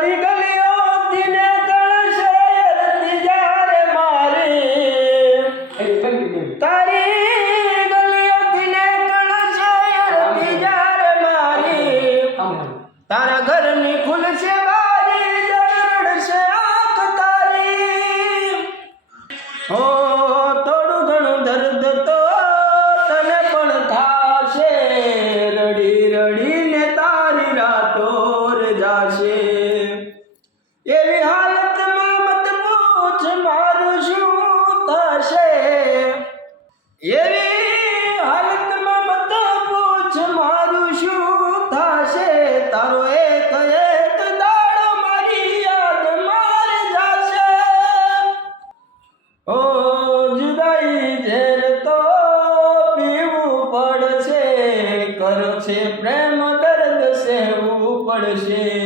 તારી ગલીઓ દિને કળશે તિજારે મારી તારી ગલીઓ દિને કળશે તિજારે મારી તારા ઘરની ખુલશે બારી જડશે આંખ તારી હો થોડું ઘણું દર્દ તો તને પણ થાશે રડી રડીને તારી રાતો જાશે એવી હાલતમાં મત પૂછ મારું શું થશે એવી હાલતમાં મત પૂછ મારું શું થશે તારો એક એક દાડો મારી યાદ મારે જાશે ઓ જુદાઈ ઝેર તો પીવું પડશે કરશે પ્રેમ દર્દ સહેવું પડશે